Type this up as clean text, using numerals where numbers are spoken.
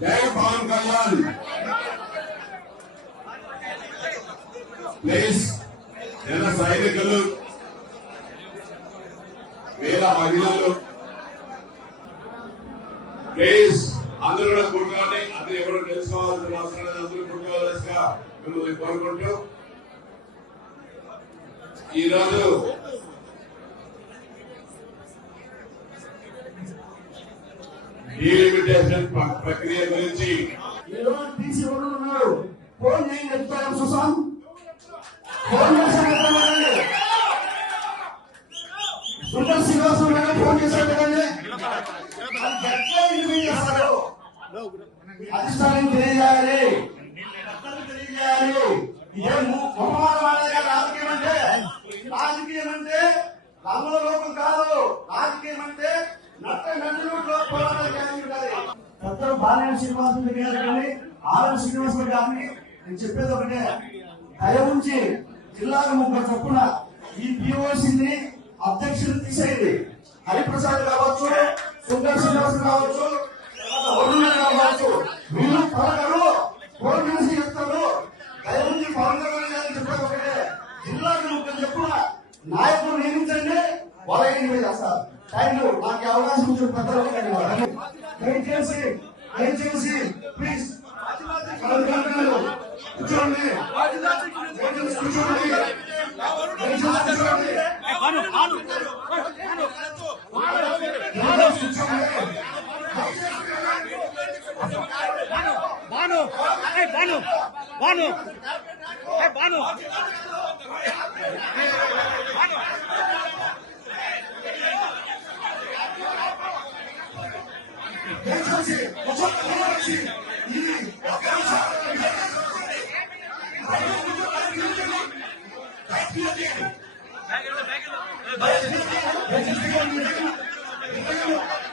जय पवन कल्याण प्लीज जन सैनिकुलु వేల మహిళలు ప్లీజ్ అందరూ కూడా కూర్చోండి. అందరూ ఎవరు తెలుసుకోవాల్సిన అవసరం లేదు. అందరూ కూర్చోవాల్సిగా మిమ్మల్ని కోరుకుంటూ ఈరోజు డీలిమిటేషన్ ప్రక్రియ గురించి ఫోన్ చేయండి. చెప్తాను సుశాం ఫోన్ ఫోన్ చేశారు కదండి. అధిష్టానం తెలియజేయాలి. రాజకీయం అంటే రంగుల లోపం కాదు. రాజకీయం అంటే పెద్దలు బాలినేని శ్రీనివాసరెడ్డి గారు కానీ ఆర్ఎన్ శ్రీనివాసరెడ్డి గారిని నేను చెప్పేది ఒకటే, దయ ఉంచి జిల్లాకు 30 చొప్పున ఈ పిఓసిని అధ్యక్షులు తీసేయండి. హరిప్రసాద్ కావచ్చు, సుందర్ శ్రీనివాస్ కావచ్చు, కావచ్చు, వీళ్ళు పలకరు కోర్టు చెప్తారు. దయ ఉంచి పవన్ కళ్యాణ్ గారిని చెప్పేది ఒకటే, జిల్లాకు 30 చొప్పున నాయకులు నియమించండి. వాళ్ళని చేస్తారు. Thank you. నాకు అవకాశం ఇచ్చిన పెద్దలు దయచేసి ప్లీజ్ కూర్చోండి. Thank you.